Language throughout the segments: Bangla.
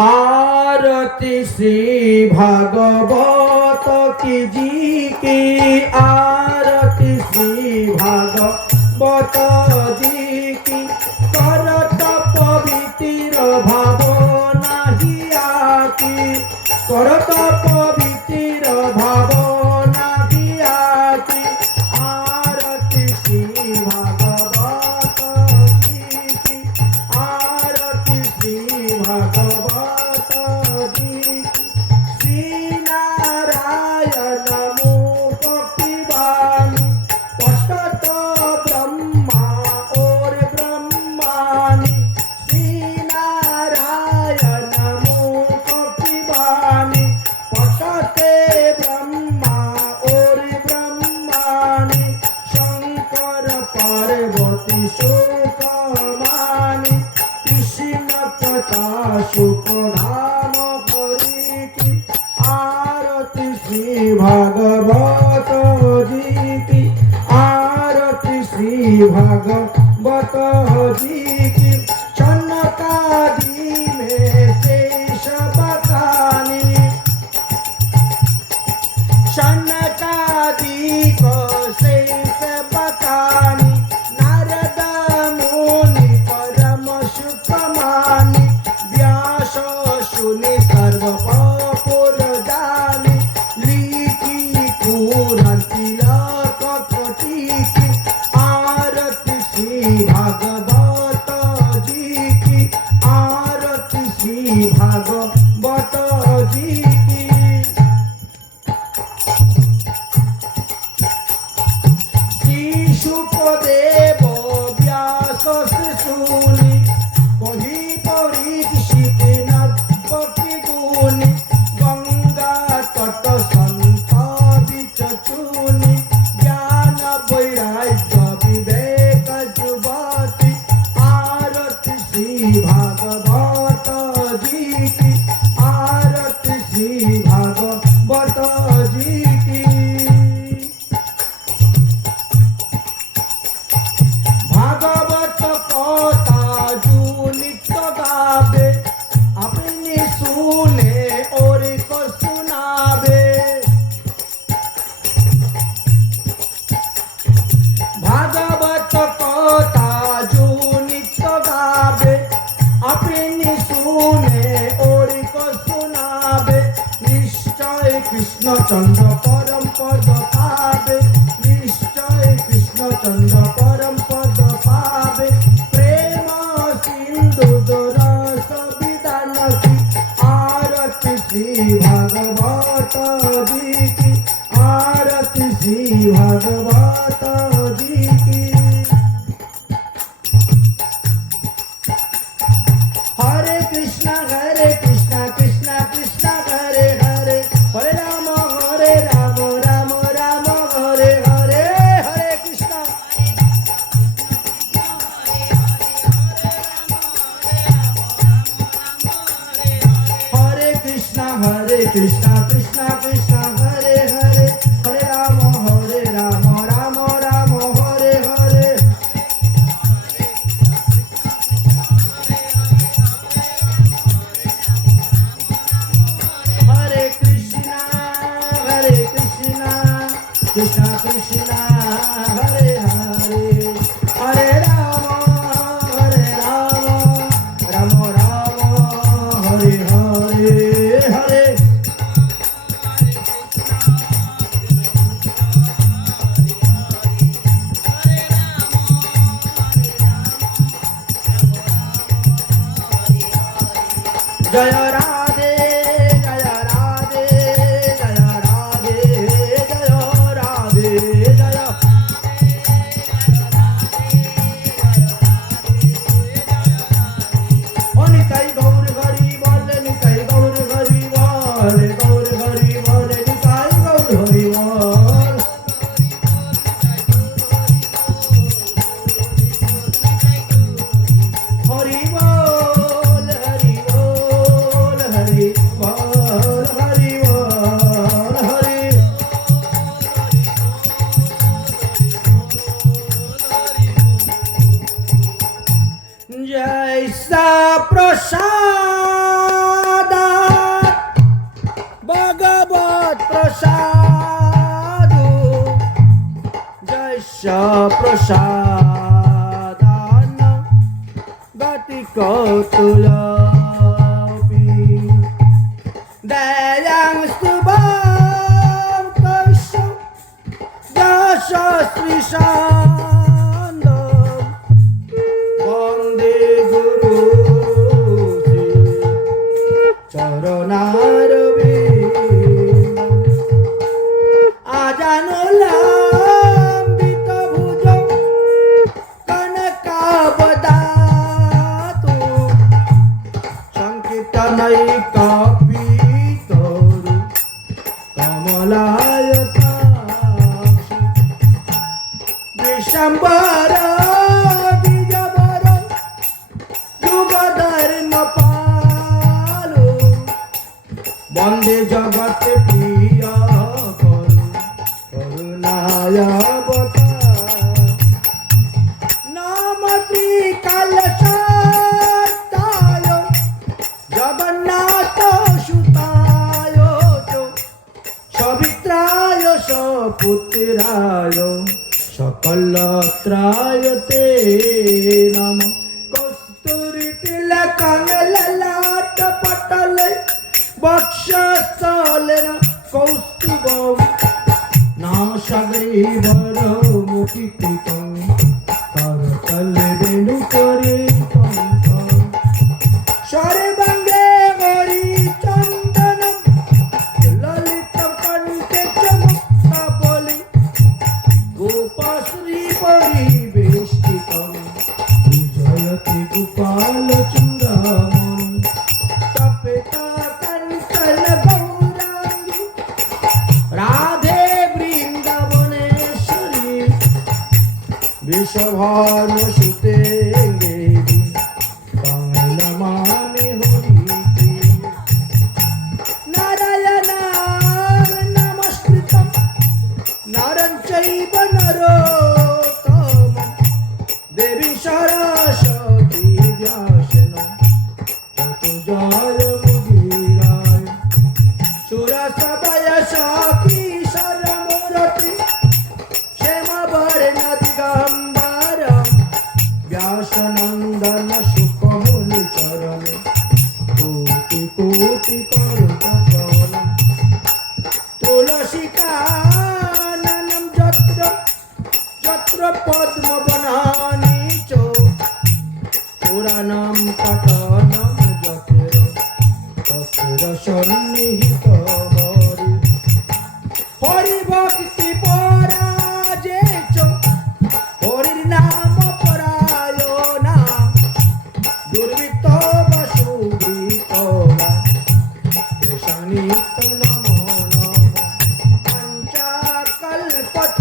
आरती श्री भागवत की जी की, आरती श्री भागवत जी की। करत पवित्र भावना हिया की, करत पवित्र भावना हिया की। आरती श्री भागवत जी की, आरती श्री भागवत जी की। श्री नारायण मुक्ति वाणी, पश्चात ब्रह्मा और ब्रह्माणी। श्री नारायण मुक्ति वाणी, पश्चात ब्रह्मा और ब्रह्माणी। शंकर पार्वती सुखमानी, कृष्ण कथा सुखधाम परी की। आरती श्री भागवत जी की, आरती श्री भागवत जी की। सनकादि में शेष बकानी, सनकादि को शेष बकानी। नारद मुनि परम सुखमानी, व्यास सुनि सर्व पुर जानी। लिखि पुराण तिलक कोटि की। आरती श्री भागवत जी की, आरती श्री भागवत जी की। श्री शुकदेव व्यास सुनि, कहि परीक्षित नवपति गुनि। गंगा तट संत बिचचुनि, ज्ञान वैराग्य विवेक जुवति। आरती श्री भागवत जी की, आरती श्री भागवत जी की। भागवत कथा जो नित्य गावे, अपने सुने और को सुनावे। भागवत कथा जो नित्य गावे, अपने सुने और को सुनावे। निश्चय कृष्ण चंद्र परम पद पावे, निश्चय कृष्ण चंद्र परम पद पावे। प्रेम सिंधु रस विधान की। आरती श्री भागवत जी की, आरती श्री भागवत जी की। हरे कृष्णा कृष्णा कृष्णा हरे हरे, हरे राम राम राम हरे हरे। हरे कृष्णा कृष्णा कृष्णा हरे हरे, हरे राम राम राम हरे हरे। हरे कृष्णा कृष्णा कृष्णा हरे हरे, हरे राम राम राम हरे हरे। हरे जय राधे जय राधे जय राधे जय राधे जय। ओ निताई गौर हरि बोल, निताई गौर हरि बोल, गौर हरि बोल, निताई गौर हरि बोल। हरि बोल हरि बोल प्रसादान गति कौतुलापि दयां स्तुवां कस्य यशस्विशान्दं वन्दे गुरु चरणारविन्दम् आजानुलम्बितभुजं कनकावदातु संकीर्तनैकपीतरु कमलायताक्षि विशम्बर द्विजवर युगधर्मपालो वन्दे जगत् प्रिय करुणायावतार नमति कलशाताय जगन्नाथ सुताय सवित्राय सपुत्राय सकलत्राय ते नमः कस्तूरितिलकं ललाटपटले वक्षस्थलेन कौस्तुभम् नासाग्रीवरमुखीकृतं करतले वेणुकरे कङ्कं सर्वाङ्गे हरिचन्दनं ललितं कण्ठे च मुक्तावली गोपश्रीपरिवेष्टितं विजयति गोपालचूडामणि तपेता कण्ठल गौराङ्गी राधे वृन्दावनेश्वरी विश्वभानुसुते देवी तं नमामि हरिप्रिये नारायणं नमस्कृतं नरं चैव नरोत्तमं देवीं सरस्वती व्यासेन ततो जयमुदीराय सुरसभयसखी सरमूर्ति क्षेमवर्णदिगम्बर व्यासनन्दन सुखमुनिचरणे कोटि कोटि करुणप्रणम् तुलसीकाननं यत्र यत्र पद्मवनानि च पुराणं पठनं यत्र तत्र सन्निहितमरि हरिभक्ति पराजे च हरिर्नाम परायणा दुर्वृत्त वसुवृत्त वा तेषां नित्यं नमो नमः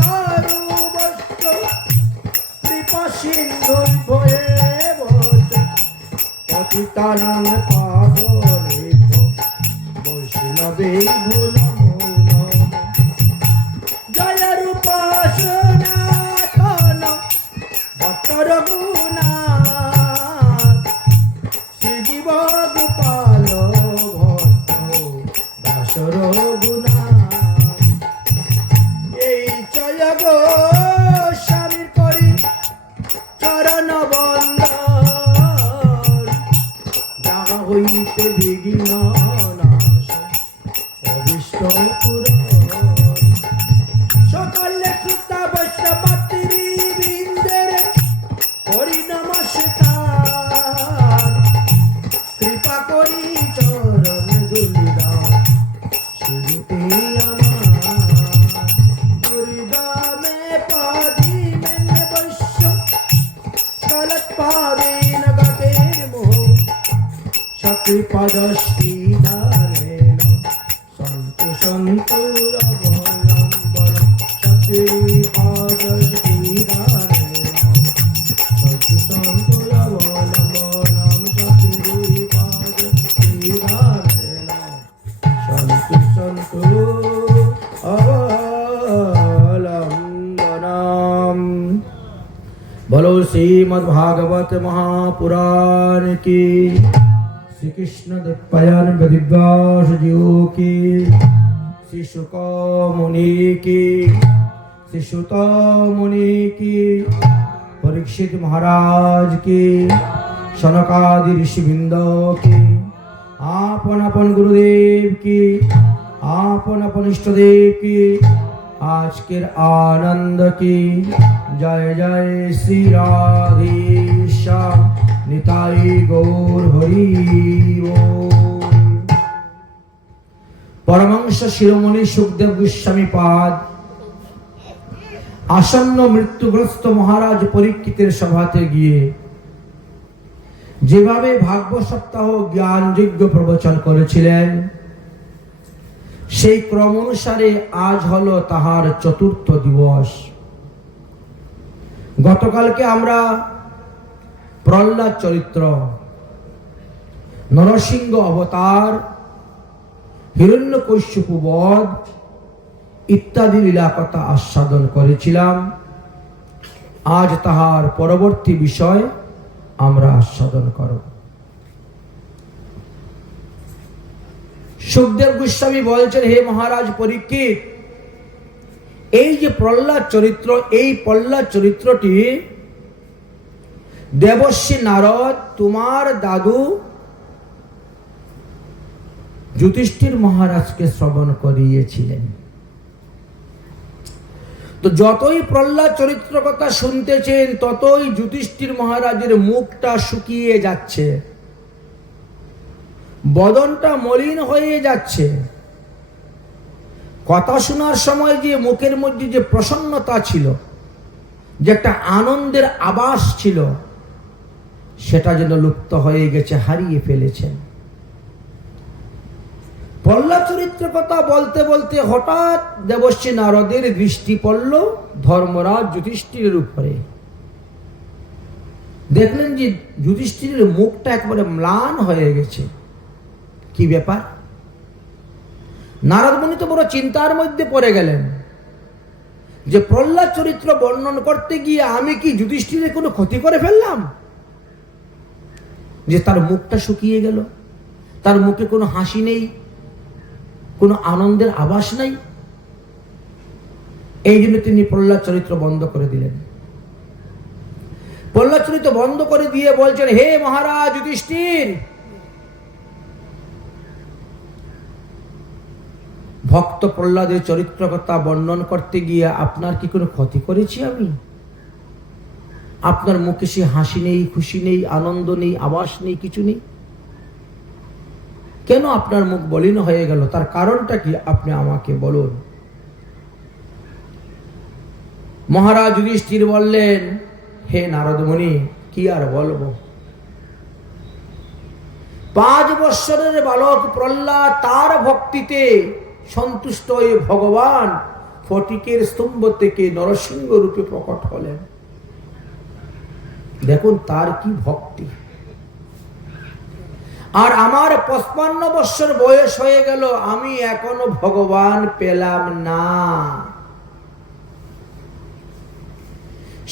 पञ्चकल्पतरुश्च कृपासिन्धुभ्येव च पतितानां पावनेभ्यो वैष्णवेभ्यो नमो नमः जय रूप सनातन भक्त रघुनाथ श्रीजीव गोपाल भक्त दास रघुनाथ এই চয় গো স্বামীর করি চরণ বন্দন যাহা হইতে বিঘ্ন নাশ অভিষ্ট পুরন সকলে কৃতা বৈষ্ণবী বৃন্দের হরি নমস্কার কৃপা করি চরণ ধুলি দাও শ্রীতে আমার দুর্গামে পাদি মেনে বৈশ্য স্কলত পাদেন গতের মোহ সকৃপদষ্টি ধারেণ সন্তু সন্তু অবলম্বন সকৃপদষ্টি ধারেণ সন্তু সন্তু অবলম্বনম সকৃপদষ্টি ধারেণ সন্তু সন্তু অবলম্বনম बोलो श्रीमद्भागवत महापुराण की श्री कृष्ण दयान वेदव्यास जी की श्री शुक मुनि की শ্রী সুত মুনি কি, পরীক্ষিত মহারাজ কি, সনকাদি ঋষিবৃন্দ কি, আপন আপন গুরুদেব কি, আপন আপন ইষ্টদেব কি, আজকের আনন্দ কি। জয় জয় শ্রী রাধেশ্যাম নিতাই গৌর হরি বল। পরমহংস শিরোমণি সুখদেব গোস্বামী পাদ আসন্ন মৃত্যুগ্রস্ত মহারাজ পরীক্ষিতের সভাতে গিয়ে যেভাবে ভাগ্য সপ্তাহ জ্ঞান যজ্ঞ প্রবচন করেছিলেন, সেই ক্রম অনুসারে আজ হলো তাহার চতুর্থ দিবস। গতকালকে আমরা প্রহ্লাদ চরিত্র, নরসিংহ অবতার, হিরণ্যকশ্যপু বধ ইত্যাদি লীলা কথা আস্বাদন করেছিলাম। আজ তাহার পরবর্তী বিষয় আমরা আস্বাদন করব। সুখদেব গোস্বামী বলছেন, হে মহারাজ পরীক্ষিত, এই যে প্রহ্লাদ চরিত্র, এই প্রহ্লাদ চরিত্রটি দেবর্ষি নারদ তোমার দাদু যুধিষ্ঠির মহারাজকে শ্রবণ করিয়েছিলেন। তো যতই প্রহ্লাদ চরিত্র কথা শুনতেছেন, ততই যুধিষ্ঠির মহারাজের মুখটা শুকিয়ে যাচ্ছে, বদনটা মলিন হয়ে যাচ্ছে। কথা শোনার সময় যে মুখের মধ্যে যে প্রসন্নতা ছিল, যে একটা আনন্দের আভাস ছিল, সেটা যেন লুপ্ত হয়ে গেছে, হারিয়ে ফেলেছেন। প্রহ্লাদ চরিত্র কথা বলতে বলতে হঠাৎ দেবর্ষি নারদের দৃষ্টি পড়ল ধর্মরাজ যুধিষ্ঠিরের উপরে। দেখলেন যে যুধিষ্ঠিরের মুখটা একেবারে ম্লান হয়ে গেছে। কি ব্যাপার? নারদ মুনি তো বড় চিন্তার মধ্যে পড়ে গেলেন যে প্রহ্লাদ চরিত্র বর্ণন করতে গিয়ে আমি কি যুধিষ্ঠিরের কোনো ক্ষতি করে ফেললাম, যে তার মুখটা শুকিয়ে গেল, তার মুখে কোনো হাসি নেই, কোনো আনন্দের আভাস নাই। এই জন্য তিনি প্রহ্লাদ চরিত্র বন্ধ করে দিলেন। প্রহ্লাদ চরিত্র বন্ধ করে দিয়ে বলছেন, হে মহারাজ যুধিষ্ঠির, ভক্ত প্রহ্লাদের চরিত্র কথা বর্ণন করতে গিয়ে আপনার কি কোনো ক্ষতি করেছি আমি? আপনার মুখে সে হাসি নেই, খুশি নেই, আনন্দ নেই, আভাস নেই, কিছু নেই, কেন আপনার মুখ মলিন হয়ে গেল? তার কারণটা কি আপনি আমাকে বলুন। মহারাজ যুধিষ্ঠির বললেন, হে নারদ মুনি, কি আর বলবো। 5 বৎসরের বালক প্রহ্লাদ তার ভক্তিতে সন্তুষ্ট হয়ে ভগবান ফটিকের স্তম্ভ থেকে নরসিংহ রূপে প্রকট হলেন। দেখুন তার কি ভক্তি। আর আমার 55 বৎসর বয়স হয়ে গেল, আমি এখনো ভগবান পেলাম না।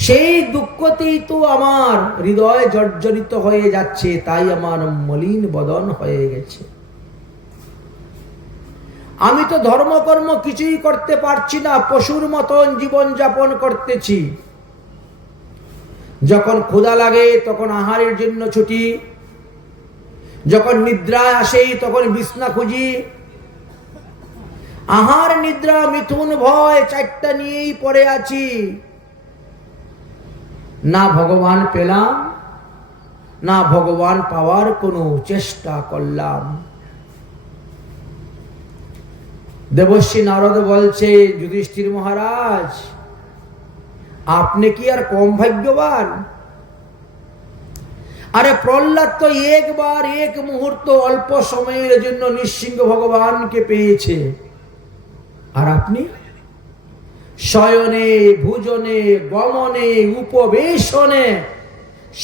সেই দুঃখতেই তো আমার হৃদয় জর্জরিত হয়ে যাচ্ছে, তাই আমার মলিন বদন হয়ে গেছে। আমি তো ধর্মকর্ম কিছুই করতে পারছি না, পশুর মতন জীবন যাপন করতেছি। যখন ক্ষুধা লাগে তখন আহারের জন্য ছুটি, যখন নিদ্রায় আসে তখন বিছনা খুঁজি। আহার নিদ্রা মিথুন ভয় 4টা নিয়েই পড়ে আছি। না ভগবান পেলাম, না ভগবান পাওয়ার কোনো চেষ্টা করলাম। দেবর্ষি নারদ বলছে, যুধিষ্ঠির মহারাজ, আপনি কি আর কম ভাগ্যবান? আরে প্রহ্লাদ তো একবার এক মুহূর্ত অল্প সময়ের জন্য নৃসিংহ ভগবানকে পেয়েছে, আর আপনি শয়নে, ভোজনে, গমনে, উপবেশনে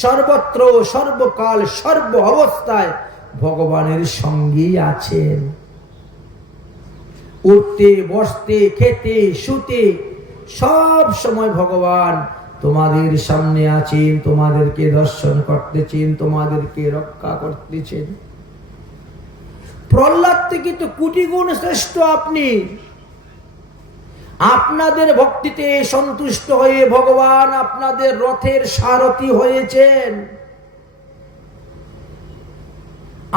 সর্বত্র সর্বকাল সর্ব অবস্থায় ভগবানের সঙ্গেই আছেন। উঠতে, বসতে, খেতে, শুতে সব সময় ভগবান তোমাদের সামনে আছেন, তোমাদেরকে দর্শন করতেছেন, তোমাদেরকে রক্ষা করতেছেন। প্রহ্লাদ থেকে তো কোটি গুণ শ্রেষ্ঠ আপনি। আপনাদের ভক্তিতে সন্তুষ্ট হয়ে ভগবান আপনাদের রথের সারথি হয়েছেন।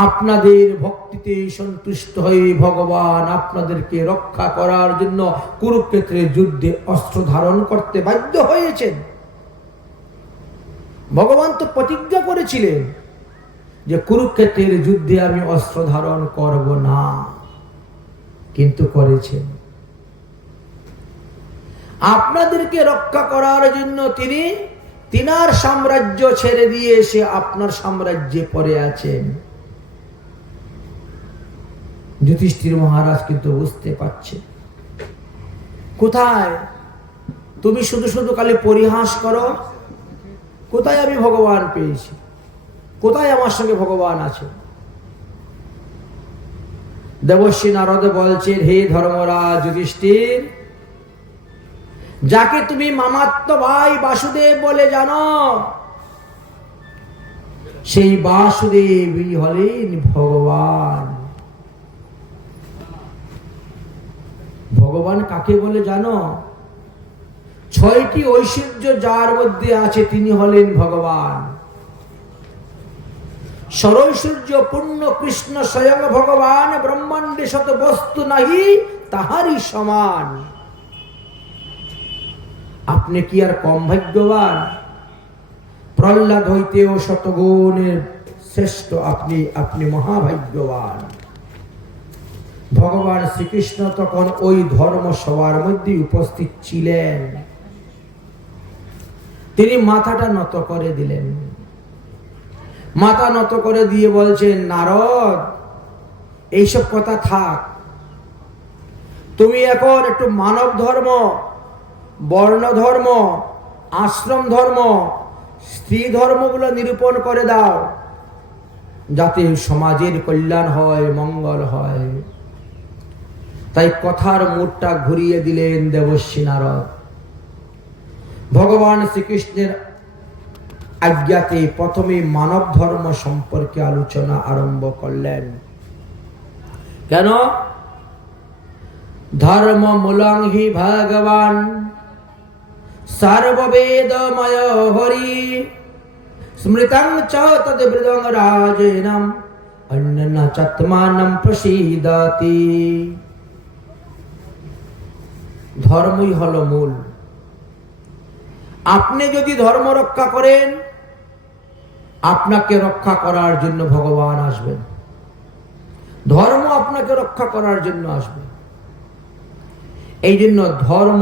আপনাদের ভক্তিতে সন্তুষ্ট হয়ে ভগবান আপনাদেরকে রক্ষা করার জন্য কুরুক্ষেত্রের যুদ্ধে অস্ত্র ধারণ করতে বাধ্য হয়েছেন। ভগবান তো প্রতিজ্ঞা করেছিলেন যে কুরুক্ষেত্রের যুদ্ধে আমি অস্ত্র ধারণ করব না, কিন্তু করেছেন। আপনাদেরকে রক্ষা করার জন্য তিনি তিনার সাম্রাজ্য ছেড়ে দিয়ে এসে আপনার সাম্রাজ্যে পড়ে আছেন। যুধিষ্ঠির মহারাজ কিন্তু বুঝতে পারছে, কোথায় তুমি শুধু শুধু খালি পরিহাস করো, কোথায় আমি ভগবান পেয়েছি, কোথায় আমার সঙ্গে ভগবান আছে। দেবর্ষি নারদ বলছেন, হে ধর্মরাজ যুধিষ্ঠির, যাকে তুমি মামাত্ম ভাই বাসুদেব বলে জানো, সেই বাসুদেবই হলেন ভগবান। ভগবান কাকে বলে জানো? 6টি ঐশ্বর্য যার মধ্যে আছে তিনি হলেন ভগবান। সরৈশ্বর্য পূর্ণ কৃষ্ণ স্বয়ং ভগবান, ব্রহ্মাণ্ডে শত বস্তু নাহি তাহারই সমান। আপনি কি আর কম ভাগ্যবান? প্রহ্লাদ হইতেও শতগুণের শ্রেষ্ঠ আপনি মহাভাগ্যবান। ভগবান শ্রীকৃষ্ণ তখন ওই ধর্ম সভার মধ্যে উপস্থিত ছিলেন। তিনি মাথাটা নত করে দিলেন, মাথা নত করে দিয়ে বলছেন, নারদ, এইসব কথা থাক, তুমি এখন একটু মানব ধর্ম, বর্ণ ধর্ম, আশ্রম ধর্ম, স্ত্রী ধর্মগুলো নিরূপণ করে দাও, যাতে সমাজের কল্যাণ হয়, মঙ্গল হয়। তাই কথার মুডটা ঘুরিয়ে দিলেন দেবর্ষি নারদ। ভগবান শ্রীকৃষ্ণের আজ্ঞাতে প্রথমে মানব ধর্ম সম্পর্কে আলোচনা আরম্ভ করলেন। কেন? ধর্ম মূলং হি ভগবান সর্ববেদময় হরি স্মৃতং চ তদ্বৃদং রাজেনম অন্যন চাত্মানম প্রসীদতি। ধর্মই হলো মূল। আপনি যদি ধর্ম রক্ষা করেন, আপনাকে রক্ষা করার জন্য ভগবান আসবেন, ধর্ম আপনাকে রক্ষা করার জন্য আসবে। এই জন্য ধর্ম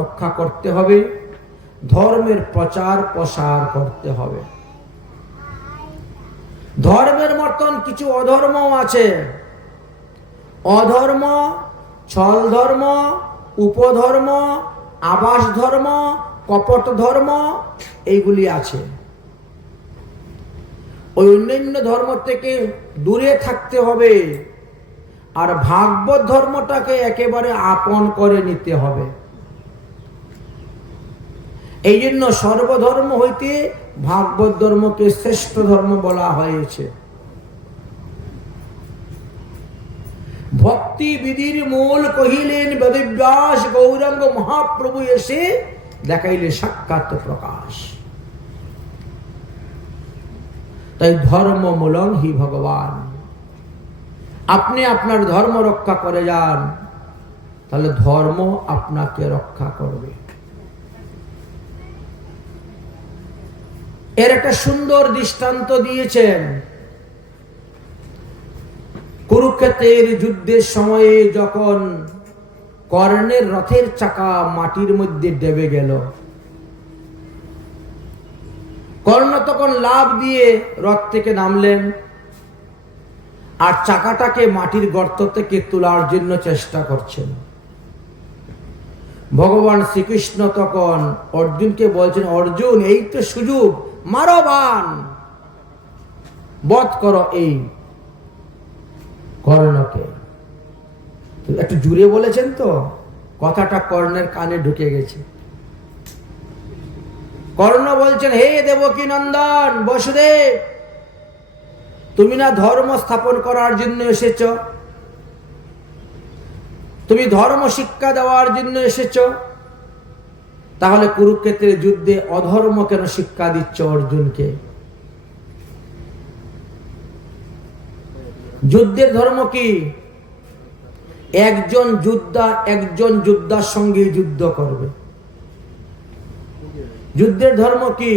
রক্ষা করতে হবে, ধর্মের প্রচার প্রসার করতে হবে। ধর্মের মতন কিছু অধর্ম আছে। অধর্ম, ছল ধর্ম, উপধর্ম, আবাস ধর্ম, কপট ধর্ম, এইগুলি আছে। ওই অন্যান্য ধর্ম থেকে দূরে থাকতে হবে, আর ভাগবত ধর্মটাকে একেবারে আপন করে নিতে হবে। এই জন্য সর্বধর্ম হইতে ভাগবত ধর্মকে শ্রেষ্ঠ ধর্ম বলা হয়েছে। ভক্তি বিধির মূল কহিলেন বেদব্যাস, গৌরাঙ্গ মহাপ্রভু এসে দেখাইলে সাক্ষাৎ প্রকাশ। তাই ধর্ম মূলং হি ভগবান। আপনি আপনার ধর্ম রক্ষা করে যান, তাহলে ধর্ম আপনাকে রক্ষা করবে। এর একটা সুন্দর দৃষ্টান্ত দিয়েছেন। কুরুক্ষেত্রের যুদ্ধের সময়ে যখন কর্ণের রথের চাকা মাটির মধ্যে ডেবে গেল, কর্ণ তখন লাফ দিয়ে রথ থেকে নামলেন আর চাকাটাকে মাটির গর্ত থেকে তোলার জন্য চেষ্টা করছেন। ভগবান শ্রীকৃষ্ণ তখন অর্জুনকে বলছেন, অর্জুন, এই তো সুযোগ, মারো বাণ, বধ করো এই কর্ণকে। একটু জুড়ে বলেছেন তো, কথাটা কর্ণের কানে ঢুকে গেছে। কর্ণ বলছেন, হে দেবকী নন্দন বসুদেব, তুমি না ধর্ম স্থাপন করার জন্য এসেছ, তুমি ধর্ম শিক্ষা দেওয়ার জন্য এসেছো, তাহলে কুরুক্ষেত্রের যুদ্ধে অধর্ম কেন শিক্ষা দিচ্ছ অর্জুনকে? যুদ্ধের ধর্ম কি? একজন যোদ্ধার সঙ্গে যুদ্ধ করবে। যুদ্ধের ধর্ম কি?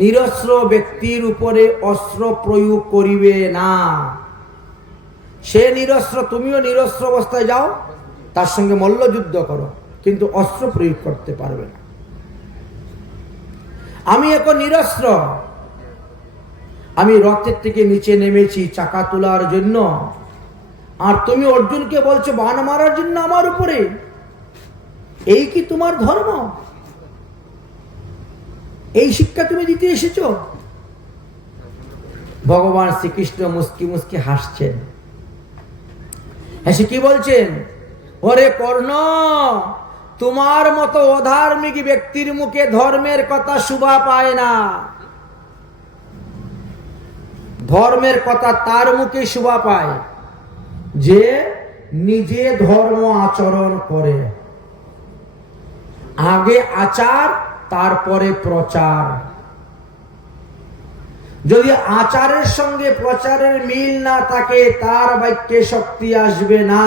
নিরস্ত্র ব্যক্তির উপরে অস্ত্র প্রয়োগ করিবে না। সে নিরস্ত্র, তুমিও নিরস্ত্র অবস্থায় যাও, তার সঙ্গে মল্লযুদ্ধ করো, কিন্তু অস্ত্র প্রয়োগ করতে পারবে না। আমি এখন নিরস্ত্র, আমি রথের থেকে নিচে নেমেছি চাকা তোলার জন্য, আর তুমি অর্জুনকে বলছো বাণ মারার জন্য আমার উপরে। এই কি তোমার ধর্ম? এই শিক্ষা তুমি দিতে এসেছো? ভগবান শ্রীকৃষ্ণ মুস্কি মুস্কি হাসছেন, হেসে কি বলছেন? ওরে কর্ণ, তোমার মতো অধার্মিক ব্যক্তির মুখে ধর্মের কথা শোভা পায় না। ধর্মের কথা তার মুখে শোভা পায় যে নিজে ধর্ম আচরণ করে। আগে আচার, তারপরে প্রচার। যদি আচারের সঙ্গে প্রচারের মিল না থাকে, তার বাক্যে শক্তি আসবে না।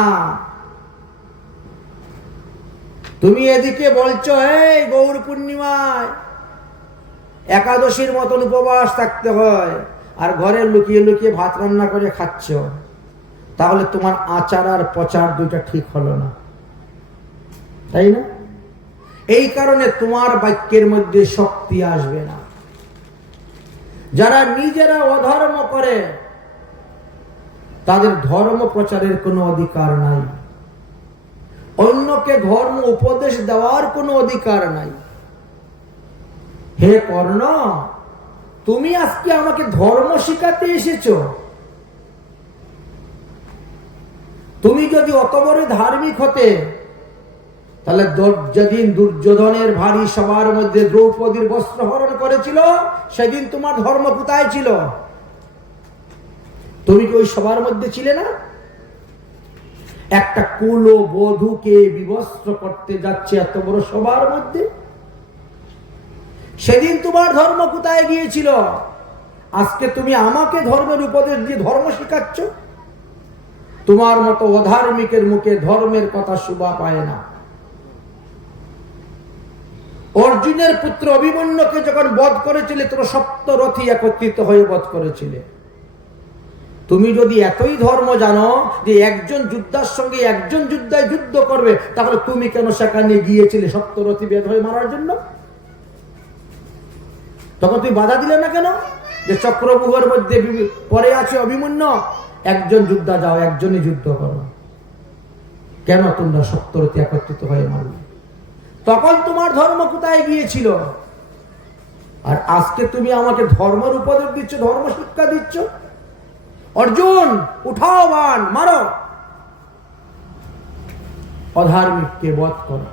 তুমি এদিকে বলছো এই গৌর পূর্ণিমায় একাদশীর মতন উপবাস থাকতে হয়, আর ঘরে লুকিয়ে লুকিয়ে ভাত রান্না করে খাচ্ছ, তাহলে তোমার আচার আর প্রচার দুইটা ঠিক হলো না, তাই না? এই কারণে তোমার বাক্যের মধ্যে শক্তি আসবে না। যারা নিজেরা অধর্ম করে, তাদের ধর্ম প্রচারের কোনো অধিকার নাই, অন্যকে ধর্ম উপদেশ দেওয়ার কোনো অধিকার নাই। হে কর্ণ, তুমি আজকে আমাকে ধর্ম শিখাতে এসেছো? তুমি যদি অত বড় ধার্মিক হতে, তাহলে যেদিন দুর্যোধনের ভারী সবার মধ্যে দ্রৌপদীর বস্ত্র হরণ করেছিল, সেদিন তোমার ধর্ম কোথায় ছিল? তুমি কি ওই সবার মধ্যে ছিলে না? একটা কুল বধূকে বিবস্ত্র করতে যাচ্ছে এত বড় সবার মধ্যে, সেদিন তোমার ধর্ম কোথায় গিয়েছিল? আজকে তুমি আমাকে ধর্মের উপদেশ দিয়ে ধর্ম শিখাচ্ছ? তোমার মতো অধার্মিকের মুখে ধর্মের কথা শোভা পায় না। অর্জুনের পুত্র অভিমন্যুকে যখন বধ করেছিলে, তোমরা সপ্তরথী একত্রিত হয়ে বধ করেছিলে। তুমি যদি এতই ধর্ম জানো যে একজন যোদ্ধার সঙ্গে একজন যোদ্ধায় যুদ্ধ করবে, তাহলে তুমি কেন সেখানে গিয়েছিলে সপ্তরথী বেদ হয়ে মারার জন্য? তখন তুমি বাধা দিলে না কেন? যে চক্রব্যূহের মধ্যে পরে আছে অভিমন্যু, একজন যোদ্ধা যাও, একজনই যুদ্ধ করো। কেন তোমরা সপ্তরথী একত্রিত হয়ে মারবে? তখন তোমার ধর্ম কোথায় গিয়েছিল? আর আজকে তুমি আমাকে ধর্মের উপদেশ দিচ্ছ, ধর্ম শিক্ষা দিচ্ছ। অর্জুন, উঠাও বাণ, মারো, অধার্মিককে বধ করো।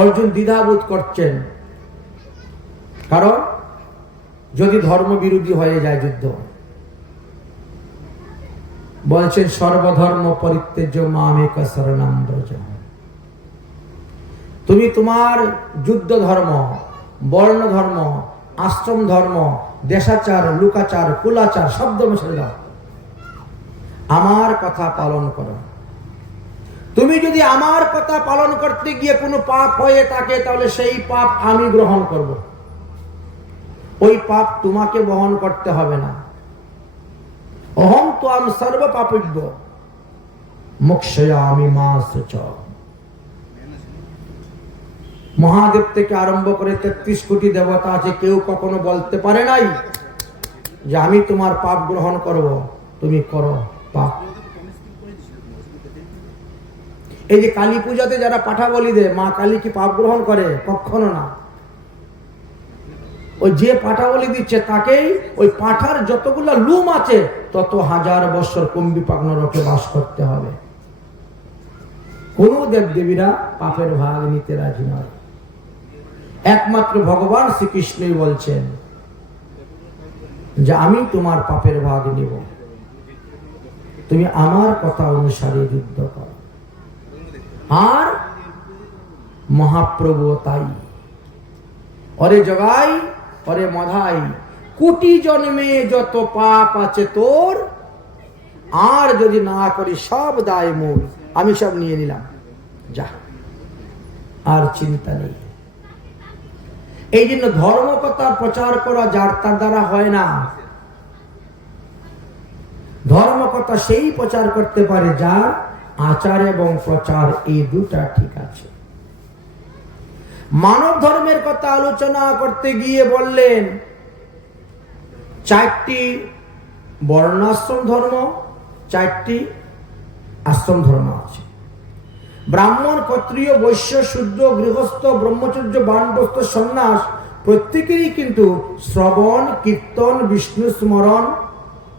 অর্জুন দ্বিধাবোধ করছেন, কারণ যদি ধর্ম বিরোধী হয়ে যায় যুদ্ধ। বলছেন সর্বধর্ম পরিত্যাজ্য মামেক শরণং ব্রজ। তুমি তোমার যুদ্ধ ধর্ম, বর্ণ ধর্ম, আশ্রম ধর্ম, দেশাচার, লুকাচার, কুলাচার শব্দ ছেড়ে দাও, আমার কথা পালন করো। তুমি যদি আমার কথা পালন করতে গিয়ে কোনো পাপ হয়ে থাকে, তাহলে সেই পাপ আমি গ্রহণ করব। ওই পাপ তোমাকে বহন করতে হবে না। অহং ত্বাম সর্ব পাপজ্ঞ মোক্ষয়ামি মা শুচ। মহাদেব থেকে আরম্ভ করে ৩৩ কোটি দেবতা আছে, কেউ কখনো বলতে পারে নাই যে আমি তোমার পাপ গ্রহণ করব, তুমি করো পাপ। এই যে কালী পূজাতে যারা পাঠা বলি দেয়, মা কালী কি পাপ গ্রহণ করে? কখনো না। ওই যে পাঠা বলি দিচ্ছে তাকেই ওই পাঠার যতগুলা লুম আছে, তত হাজার বছর কুম্ভীপাক নরকে বাস করতে হবে। কোন দেবদেবীরা পাপের ভাগ নিতে রাজি নয়। একমাত্র ভগবান শ্রীকৃষ্ণই বলছেন যে আমি তোমার পাপের ভাগ নিব। তুমি আমার কথা অনুসারে যুদ্ধ করো। আর মহাপ্রভু তাই, অরে জগাই অরে মধাই, কোটি জন্মে যত পাপ আছে তোর, আর যদি না করি সব দায় মোর, আমি সব নিয়ে নিলাম, যা, আর চিন্তা নেই। এই জন্য ধর্মকথা প্রচার করা যার তার দ্বারা হয় না। ধর্মকথা সেই প্রচার করতে পারে যার আচার এবং প্রচার এই দুটা ঠিক আছে। মানব ধর্মের কথা আলোচনা করতে গিয়ে বললেন 4টি বর্ণাশ্রম ধর্ম, 4টি আশ্রম ধর্ম আছে। ব্রাহ্মণ, ক্ষত্রিয়, বৈশ্য, শূদ্র, গৃহস্থ, ব্রহ্মচর্য, বানপ্রস্থ, সন্ন্যাস প্রত্যেকেরই কিন্তু শ্রবণ, কীর্তন, বিষ্ণু স্মরণ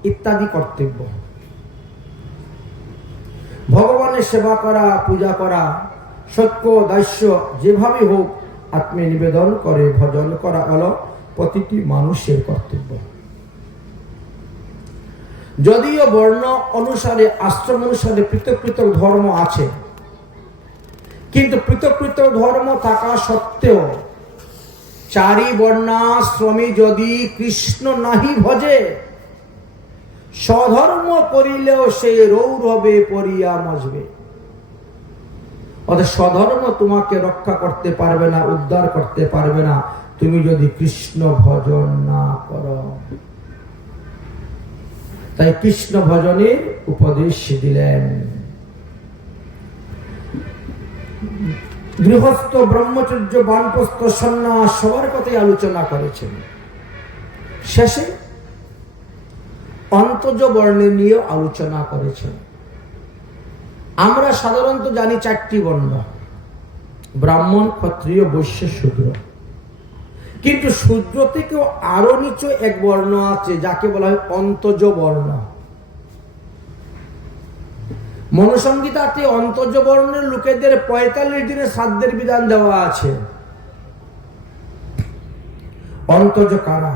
ইত্যাদি কর্তব্য। ভগবানের সেবা করা, পূজা করা, সত্য দাস্য যেভাবে হোক আত্মে নিবেদন করে ভজন করা হলো প্রতিটি মানুষের কর্তব্য। যদিও বর্ণ অনুসারে, আশ্রম অনুসারে পৃথক পৃথক ধর্ম আছে, কিন্তু পৃথক পৃথক ধর্ম থাকা সত্ত্বেও 4 বর্ণাশ্রমী যদি কৃষ্ণ নাহি ভজে, স্বধর্ম করিলেও সে রৌরবে পড়িয়া মজবে। অর্থাৎ স্বধর্ম তোমাকে রক্ষা করতে পারবে না, উদ্ধার করতে পারবে না, তুমি যদি কৃষ্ণ ভজন না করো। তাই কৃষ্ণ ভজনের উপদেশ দিলেন। গৃহস্থ, ব্রহ্মচর্য, বানপ্রস্থ, সন্ন্যাস সবার কথাই আলোচনা করেছেন। শেষে অন্তজ বর্ণের নিয়ে আলোচনা করেছেন। আমরা সাধারণত জানি 4টি বর্ণ, ব্রাহ্মণ, ক্ষত্রিয়, বৈশ্য, শূদ্র। কিন্তু শূদ্র থেকেও আরো নিচু এক বর্ণ আছে যাকে বলা হয় অন্তজ বর্ণ। মনুসংহিতাতে অন্তজ বর্ণের লোকেদের 45 দিনের শ্রাদ্ধের বিধান দেওয়া আছে। অন্তজ কারা?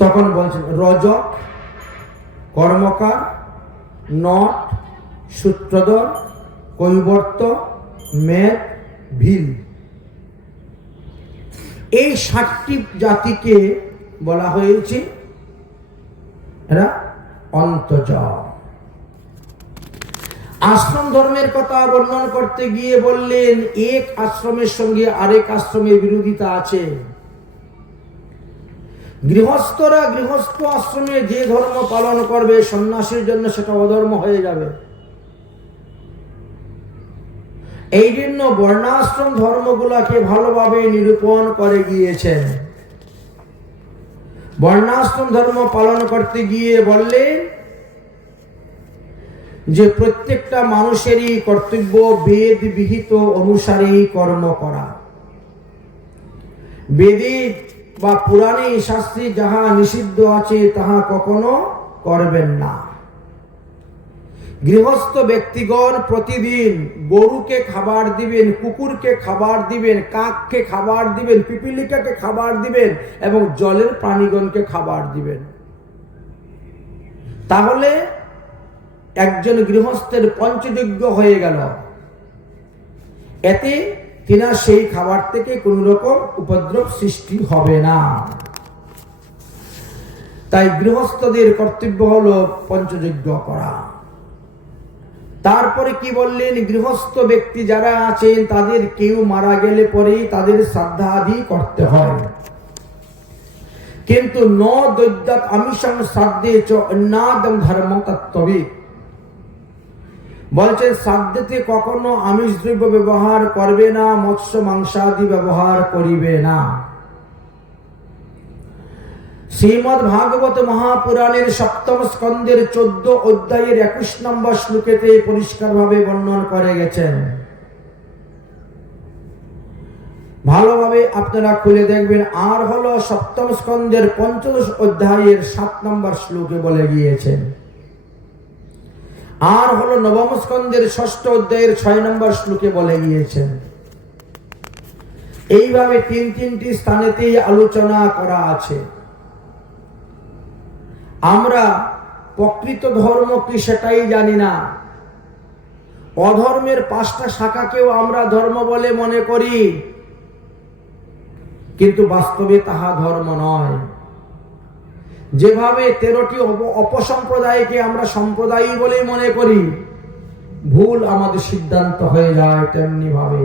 তখন বলছেন রজক, কর্মকার, নট, সূত্রধর, কৈবর্ত, মেদ, ভিল, এই 7টি জাতিকে বলা হয়েছে এরা অন্তজ। আশ্রম ধর্মের কথা বর্ণন করতে গিয়ে বললেন এক আশ্রমের সঙ্গে আরেক আশ্রমের বিরোধিতা আছে। গৃহস্থরা গৃহস্থ আশ্রমে যে ধর্ম পালন করবে, সন্ন্যাসীর জন্য সেটা অধর্ম হয়ে যাবে। এই জন্য বর্ণাশ্রম ধর্মগুলাকে ভালোভাবে নিরূপণ করে গিয়েছেন। বর্ণাশ্রম ধর্ম পালন করতে গিয়ে বললেন যে প্রত্যেকটা মানুষেরই কর্তব্য বেদ বিহিত অনুসারেই কর্ম করা। বেদে বা পুরাণে শাস্ত্রে যাহা নিষিদ্ধ আছে তাহা কখনো করবেন না। গৃহস্থ ব্যক্তিগণ প্রতিদিন গরুকে খাবার দিবেন, কুকুরকে খাবার দিবেন, কাককে খাবার দিবেন, পিপিলিকাকে খাবার দিবেন এবং জলের প্রাণীগণকে খাবার দিবেন। তাহলে একজন গৃহস্থের পঞ্চযজ্ঞ হয়ে গেল। এতে তিনার সেই খাবার থেকে কোন রকম উপদ্রব সৃষ্টি হবে না। তাই গৃহস্থদের কর্তব্য হলো পঞ্চযজ্ঞ করা। তারপরে কি বললেন, গৃহস্থ ব্যক্তি যারা আছেন তাদের কেউ মারা গেলে পরেই তাদের শ্রাদ্ধ আদি করতে হয়। কিন্তু ন দৈদ্যাৎ আমিষং শ্রাদ্ধে চ অন্যাদম ধর্ম তত্ত্ববিদ বলছেন শ্রাদ্ধেতে কখনো আমিষ দ্রব্য ব্যবহার করবে না, মৎস্য মাংসাদি ব্যবহার করিবে না। শ্রীমদ্ ভাগবত মহাপুরাণের 7ম স্কন্ধের 14 অধ্যায়ের 21 নম্বর শ্লোকেতে পরিষ্কারভাবে বর্ণন করে গেছেন। ভালোভাবে আপনারা খুলে দেখবেন। আর হলো 7ম স্কন্ধের 15 অধ্যায়ের 7 নম্বর শ্লোকে বলে গিয়েছেন। আর হলো 9ম স্কন্ধের 6ষ্ঠ অধ্যায়ের 6 নম্বর শ্লোকে বলে গিয়েছেন। এইভাবে 3টি স্থানেতেই আলোচনা করা আছে। আমরা প্রকৃত ধর্ম কি সেটাই জানি না। অধর্মের 5টা শাখাকেও আমরা ধর্ম বলে মনে করি, কিন্তু বাস্তবে তাহা ধর্ম নয়। যেভাবে 13টি অপসম্প্রদায়কে আমরা সম্প্রদায় বলে মনে করি, ভুল আমাদের সিদ্ধান্ত হয়ে যায়, তেমনি ভাবে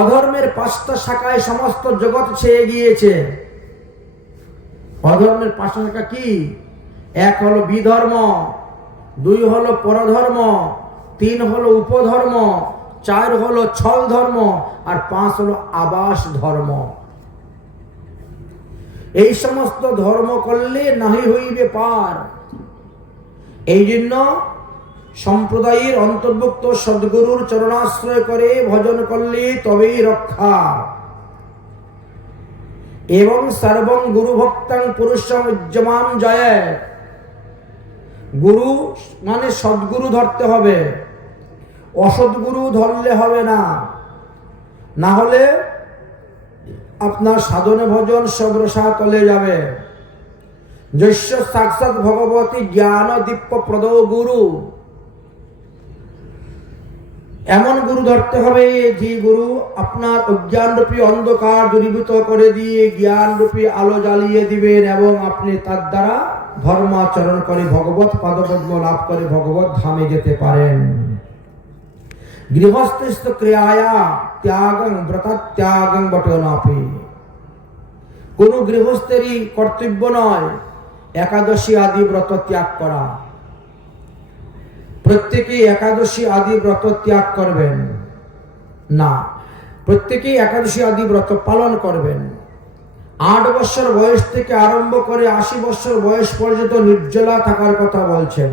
অধর্মের 5টা শাখায় সমস্ত জগৎ ছেয়ে গিয়েছে। অধর্মের 5টা শাখা কি? 1 হলো বিধর্ম, 2 হলো পরধর্ম, 3 হলো উপধর্ম, 4 হলো ছল ধর্ম, আর 5 হলো আবাস ধর্ম। এই সমস্ত ধর্ম করলে নাহি হইবে পার। এই জন্য সম্প্রদায়ের অন্তর্ভুক্ত সদ্গুরুর চরণাশ্রয় করে ভজন করলে তবেই রক্ষা। এবং সর্বং গুরু ভক্তাং পুরুষং উজ্জমাম জয়। গুরু মানে সদ্গুরু ধরতে হবে, অসৎগুরু ধরলে হবে না। না হলে আপনার সাধনে ভজন সব রসাতলে যাবে। যস্য সাক্ষাৎ ভগবতী জ্ঞান দীপ্য প্রদ গুরু। এমন গুরু ধরতে হবে যে গুরু আপনার অজ্ঞান রূপী অন্ধকার দূরীভূত করে দিয়ে জ্ঞান রূপী আলো জ্বালিয়ে দিবেন, এবং আপনি তার দ্বারা ধর্মাচরণ করে ভগবত পাদপদ্ম লাভ করে ভগবত ধামে যেতে পারেন। গৃহস্থস্থ ক্রিয়ায়া ত্যাগং ব্রতাত্যাগং বটনাপি। কোন গৃহস্থেরই কর্তব্য নয় একাদশী আদি ব্রত ত্যাগ করা। প্রত্যেকেই একাদশী আদি ব্রত ত্যাগ করবেন না, প্রত্যেকেই একাদশী আদি ব্রত পালন করবেন। 8 বছর বয়স থেকে আরম্ভ করে 80 বছর বয়স পর্যন্ত নির্জলা থাকার কথা বলছেন।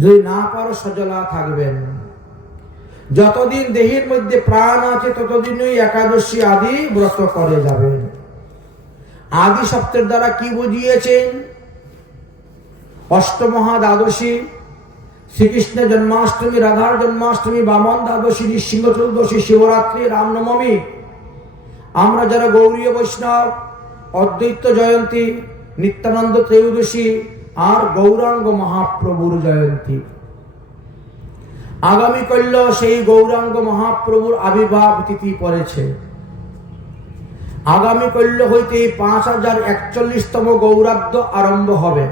যদি না পারো সজলা থাকবেন। যতদিন দেহের মধ্যে প্রাণ আছে ততদিনই একাদশী আদি ব্রত করে যাবেন। আদি শব্দের দ্বারা কি বুঝিয়েছেন? অষ্টমহা দ্বাদশী, শ্রীকৃষ্ণের জন্মাষ্টমী, রাধার জন্মাষ্টমী, বামন দ্বাদশী, নৃসিংহ চতুর্দশী, শিবরাত্রি, রামনবমী। আমরা যারা গৌরীয় বৈষ্ণব, অদ্বৈত জয়ন্তী, নিত্যানন্দ ত্রয়োদশী আর গৌরাঙ্গ মহাপ্রভুর জয়ন্তী। আগামীকাল সেই গৌরাঙ্গ মহাপ্রভুর আবির্ভাব তিথি পড়েছে। আগামীকাল হইতে 5041তম গৌরাব্দ আরম্ভ হবে।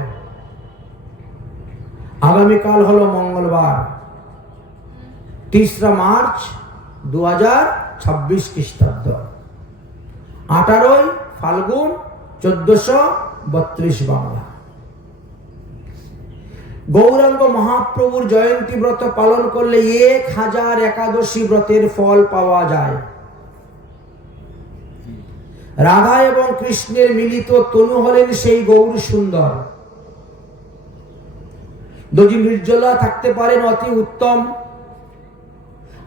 আগামীকাল হলো মঙ্গলবার, 3 মার্চ 2026 খ্রিস্টাব্দ, 18 ফাল্গুন 1432 বাংলা। গৌরাঙ্গ মহাপ্রভুর জয়ন্তী ব্রত পালন করলে 1000 একাদশী ব্রতের ফল পাওয়া যায়। রাধা এবং কৃষ্ণের মিলিত তনু হলেন সেই গৌর সুন্দর। যদি নির্জলা থাকতে পারেন অতি উত্তম।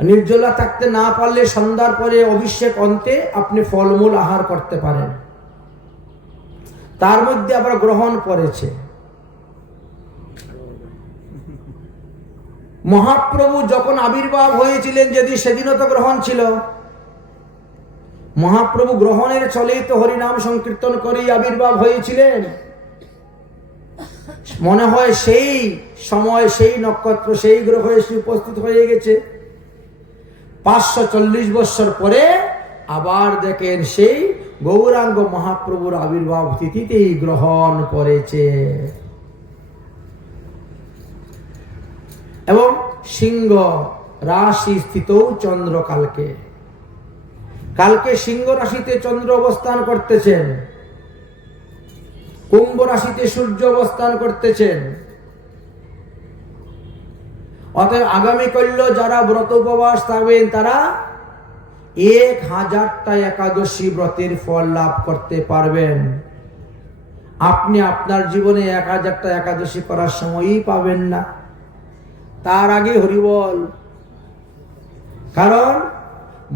নির্জলা থাকতে না পারলে সন্ধ্যার পরে অভিষেক অন্তে আপনি ফলমূল আহার করতে পারেন। তার মধ্যে আবার গ্রহণ পড়েছে। মহাপ্রভু যখন আবির্ভাব হয়েছিলেন, যদি সেদিনও তো গ্রহণ ছিল। মহাপ্রভু গ্রহণের চলে তো হরিনাম সংকীর্তন করেই আবির্ভাব হয়েছিলেন। মনে হয় সেই সময় সেই নক্ষত্র সেই গ্রহ এসে উপস্থিত হয়ে গেছে। 540 বছর পরে আবার দেখেন সেই গৌরাঙ্গ মহাপ্রভুর আবির্ভাব তিথিতেই গ্রহণ পড়েছে। এবং সিংহ রাশি স্থিত চন্দ্র কালকে সিংহ রাশিতে চন্দ্র অবস্থান করতেছেন, কুম্ভ রাশিতে সূর্য অবস্থান করতেছেন। অতএব আগামীকাল যারা ব্রত উপবাস থাকবেন তারা 1000টা একাদশী ব্রতের ফল লাভ করতে পারবেন। আপনি আপনার জীবনে 1000টা একাদশী করার সময়ই পাবেন না, তার আগে হরিবল। কারণ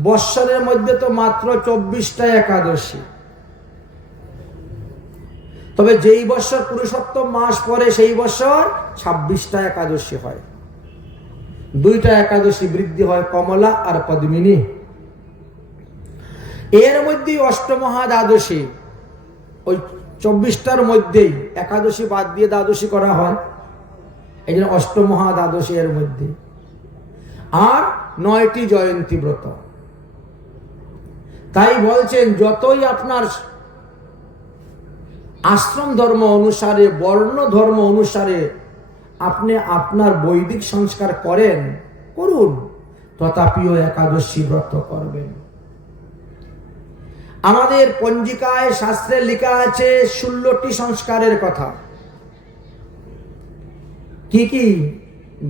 বৎসরের মধ্যে তো মাত্র 24টা একাদশী। তবে যেই বছর পুরুষোত্তম মাস পরে সেই বছর 26টা একাদশী হয়। 2টা একাদশী বৃদ্ধি হয়, কমলা আর পদ্মিনী। এর মধ্যে অষ্টমহা দ্বাদশী, ওই 24টার মধ্যেই একাদশী বাদ দিয়ে দ্বাদশী করা হয়, এই জন্য অষ্টমহা দ্বাদশী এর মধ্যে, আর 9টি জয়ন্তী ব্রত। তাই বলছেন যতই আপনার আশ্রম ধর্ম অনুসারে, বর্ণ ধর্ম অনুসারে আপনি আপনার বৈদিক সংস্কার করেন, করুন, তথাপিও একাদশী ব্রত করবেন। আমাদের পঞ্জিকায় শাস্ত্রে লেখা আছে 16টি সংস্কারের কথা। কি কি?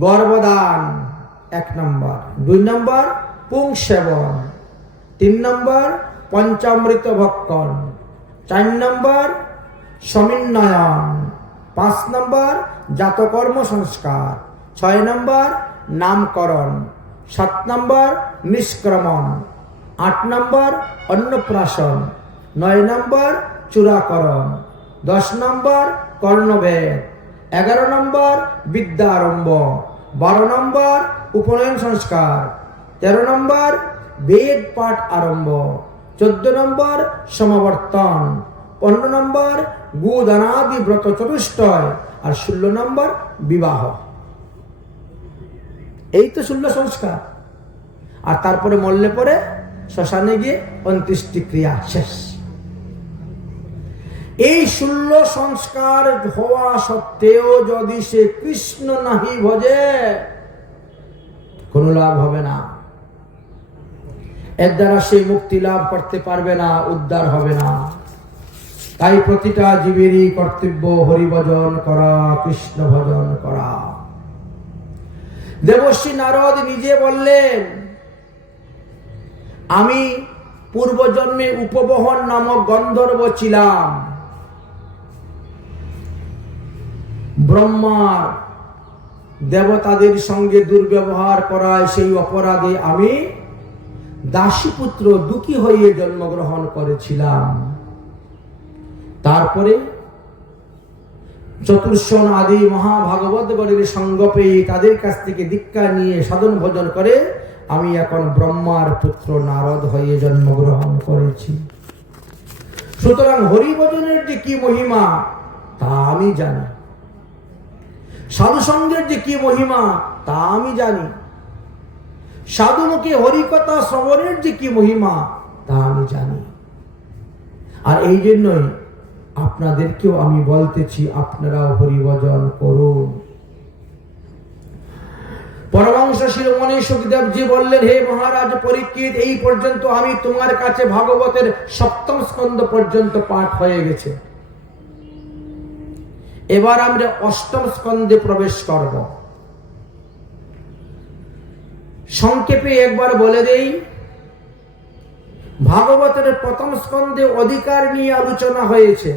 গর্ভদান 1 নম্বর, 2 নম্বর পুং সেবন, 3 নম্বর পঞ্চামৃত ভক্ষণ, 4 নম্বর সমিন্নয়ন, 5 নম্বর জাতকর্ম সংস্কার, 6 নম্বর নামকরণ, 7 নম্বর নিষ্ক্রমণ, 8 নম্বর অন্নপ্রাশন, 9 নম্বর চূড়াকরণ, 10 নম্বর কর্ণভেদ, 11 নম্বর বিদ্যারম্ভ, 12 নম্বর উপনয়ন সংস্কার, 13 নম্বর বেদ পাঠ আরম্ভ, 14 নম্বর সমাবর্তন, 15 নম্বর গোদানাদি ব্রত চতুষ্টয়, আর 16 নম্বর বিবাহ। এই তো 16 সংস্কার। আর তারপরে মরলে পরে শ্মশানে গিয়ে অন্ত্যেষ্টি ক্রিয়া শেষ। এই 16 সংস্কার হওয়া সত্ত্বেও যদি সে কৃষ্ণ নাহি ভজে, কোনো লাভ হবে না। এর দ্বারা সে মুক্তি লাভ করতে পারবে না, উদ্ধার হবে না। তাই প্রতিটা জীবেরই কর্তব্য হরিভজন করা, কৃষ্ণ ভজন করা। দেবর্ষি নারদ নিজে বললেন, আমি পূর্বজন্মে উপবহন নামক গন্ধর্ব ছিলাম। ব্রহ্মার দেবতাদের সঙ্গে দুর্ব্যবহার করায় সেই অপরাধে আমি দাসীপুত্র দুঃখী হয়ে জন্মগ্রহণ করেছিলাম। তারপরে চতুর্শন আদি মহাভাগবতগণের সঙ্গ পেয়ে তাদের কাছ থেকে দীক্ষা নিয়ে সাধন ভজন করে আমি এখন ব্রহ্মার পুত্র নারদ হয়ে জন্মগ্রহণ করেছি। সুতরাং হরিভজনের যে কি মহিমা তা আমি জানি, সাধু সঙ্গের যে কি মহিমা তা আমি জানি, সাধুমুখে হরিকথা শ্রবণের যে কি মহিমা তা আমি জানি। আর এই জন্যই আপনাদেরকেও আমি বলতেছি, আপনারাও হরিভজন করুন। পরমহংস শিরোমণি সুখদেবজি বললেন, হে মহারাজ পরীক্ষিত, এই পর্যন্ত আমি তোমার কাছে ভাগবতের 7ম স্কন্ধ পর্যন্ত পাঠ হয়ে গেছে। এবার আমরা 8ম স্কন্ধে প্রবেশ করব। সংক্ষেপে একবার বলে দেই, ভাগবতের 1ম স্কন্ধে অধিকার নিয়ে আলোচনা হয়েছে।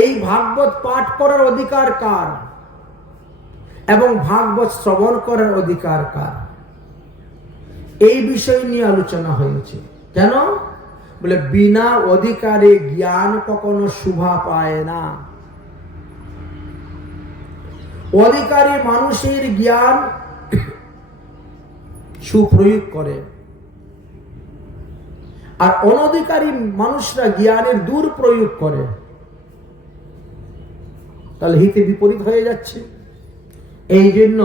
এই ভাগবত পাঠ করার অধিকার কার এবং ভাগবত শ্রবণ করার অধিকার কার, এই বিষয় নিয়ে আলোচনা হয়েছে। কেন বলে, বিনা অধিকারে জ্ঞান কখনো শোভা পায় না। অধিকারী মানুষের জ্ঞান সুপ্রয়োগ করে, আর অনধিকারী মানুষরা জ্ঞানের দুর্প্রয়োগ করে। তাহলে হিতে বিপরীত হয়ে যাচ্ছে। এই জন্য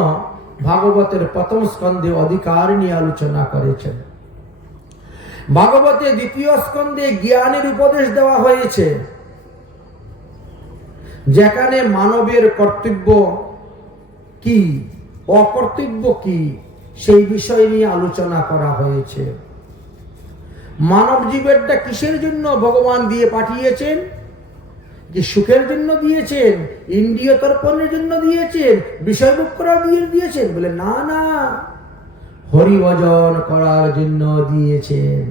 ভাগবতের 1ম স্কন্ধে অধিকার নিয়ে আলোচনা করেছেন। ভাগবতের 2য় স্কন্ধে জ্ঞানের উপদেশ দেওয়া হয়েছে, যেখানে মানবের কর্তব্য কি, অকর্তব্য কি, সেই বিষয় নিয়ে আলোচনা করা হয়েছে। মানব জীবেরটা কিসের জন্য ভগবান দিয়ে পাঠিয়েছেন? যে সুখের জন্য দিয়েছেন, ইন্দ্রিয় তর্পণের জন্য দিয়েছেন, বিষয়ভোগ করার দিয়েছেন? বলে না না, হরিভজন করার জন্য দিয়েছেন।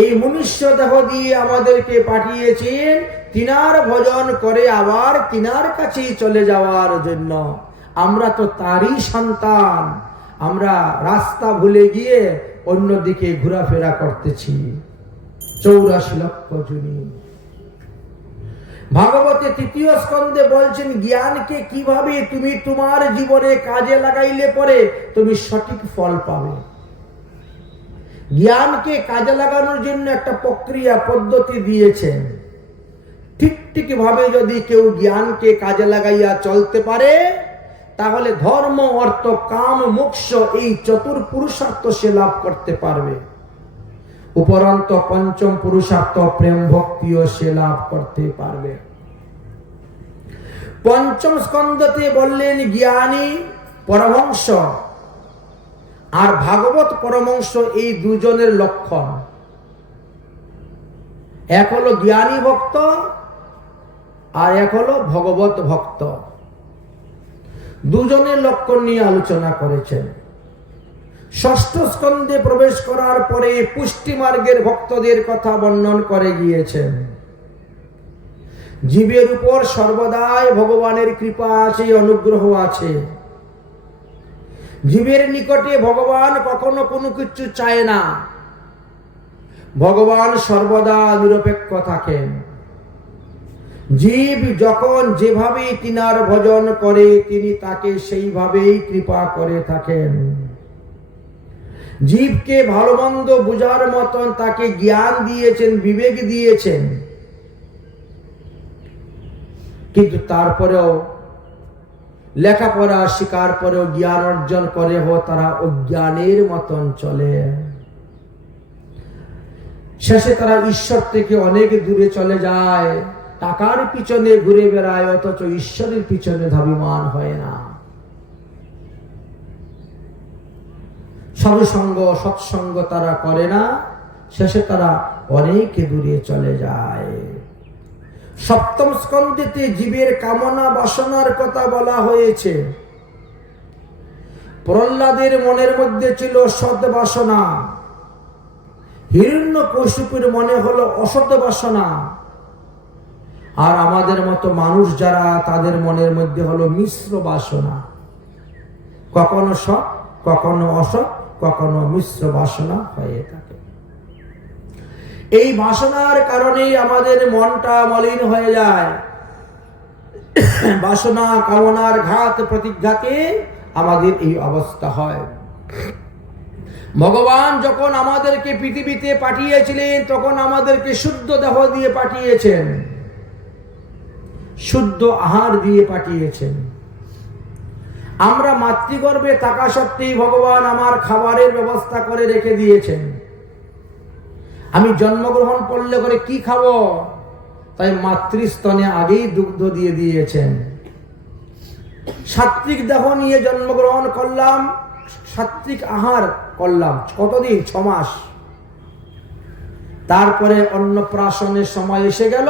এই মনুষ্য দেহ দিয়ে আমাদেরকে পাঠিয়েছেন তিনার ভজন করে আবার তিনার কাছেই চলে যাওয়ার জন্য। আমরা তো তারই সন্তান, আমরা রাস্তা ভুলে গিয়ে অন্যদিকে ঘোরাফেরা করতেছি 84 লক্ষ জুনি। ভাগবতে 3য় স্কন্ধে বলছেন, জ্ঞানকে কিভাবে তুমি তোমার জীবনে কাজে লাগাইলে পরে তুমি সঠিক ফল পাবে। জ্ঞানকে কাজে লাগানোর জন্য একটা প্রক্রিয়া পদ্ধতি দিয়েছেন। ঠিক ভাবে যদি কেউ জ্ঞানকে কাজে লাগাইয়া চলতে পারে, তাহলে ধর্ম, অর্থ, কাম, মোক্ষ এই চতুর্পুরুষার্থ সে লাভ করতে পারবে। উপরন্ত পঞ্চম পুরুষার্থ প্রেম ভক্তিও সে লাভ করতে পারবে। পঞ্চম স্কন্ধতে বললেন জ্ঞানী পরমহংস আর ভাগবত পরমহংস এই দুজনের লক্ষণ। এক হলো জ্ঞানী ভক্ত আর এক হলো ভগবত ভক্ত। দুজনের লক্ষণ নিয়ে আলোচনা করেছেন। ষষ্ঠ স্কন্ধে প্রবেশ করার পরে পুষ্টি মার্গের ভক্তদের কথা বর্ণন করে গিয়েছেন। জীবের উপর সর্বদাই ভগবানের কৃপা আছে, অনুগ্রহ আছে। জীবের নিকটে ভগবান কখনো কোনো কিছু চায় না। ভগবান সর্বদা নিরপেক্ষ থাকেন। জীব যখন যেভাবে তিনার ভজন করে, তিনি তাকে সেইভাবেই কৃপা করে থাকেন। জীবকে ভালো মন্দ বুঝার মতন তাকে জ্ঞান দিয়েছেন, বিবেক দিয়েছেন, কিন্তু তারপরেও লেখাপড়া শিকার পরেও জ্ঞান অর্জন করে তারা অজ্ঞানের মতন চলে। শেষে তারা ঈশ্বর থেকে অনেক দূরে চলে যায়, টাকার পিছনে ঘুরে বেড়ায়, অথচ ঈশ্বরের পিছনে ধাবিমান হয় না। সাধুসঙ্গ সৎসঙ্গ তারা করে না, শেষে তারা অনেক দূরে চলে যায়। সপ্তম স্কন্ধেতে জীবের কামনা বাসনার কথা বলা হয়েছে। প্রহ্লাদের মনের মধ্যে ছিল সৎ বাসনা, হিরণ্যকশিপুর মনে হলো অসৎ বাসনা, আর আমাদের মতো মানুষ যারা, তাদের মনের মধ্যে হলো মিশ্র বাসনা। কখনো সৎ, কখনো অসৎ, কখনো মিশ্র বাসনা হয়ে থাকে। এই বাসনার কারণেই আমাদের মনটা মলিন হয়ে যায়। বাসনা কামনার ঘাত প্রতিঘাতে আমাদের এই অবস্থা হয়। ভগবান যখন আমাদেরকে পৃথিবীতে পাঠিয়েছিলেন, তখন আমাদেরকে শুদ্ধ দেহ দিয়ে পাঠিয়েছেন, শুদ্ধ আহার দিয়ে পাঠিয়েছেন। আমরা মাতৃগর্ভে থাকা সত্ত্বেই ভগবান আমার খাবারের ব্যবস্থা করে রেখে দিয়েছেন। আমি জন্মগ্রহণ করলে করে কি খাবো, তাই মাতৃস্তনে আগেই দুগ্ধ দিয়ে দিয়েছেন। সাত্ত্বিক দেহ নিয়ে জন্মগ্রহণ করলাম, সাত্ত্বিক আহার করলাম কতদিন? 6 মাস। তারপরে অন্নপ্রাশনের সময় এসে গেল,